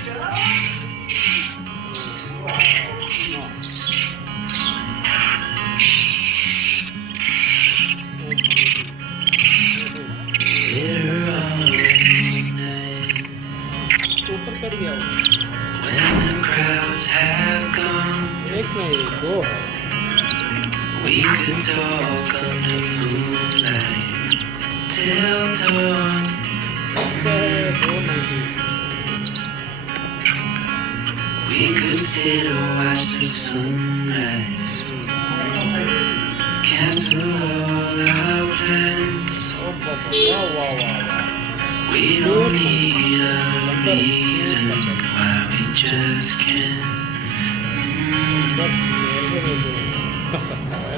Later on night, ऊपर कर गया वो when the crowds have gone, एक नहीं दो है we could talk under moonlight till dawn. दो नहीं We could stay to watch the sunrise, cancel all our plans. ओ बाबा वाह वाह वाह We don't need a reason why we just can't. बस ऐसे नहीं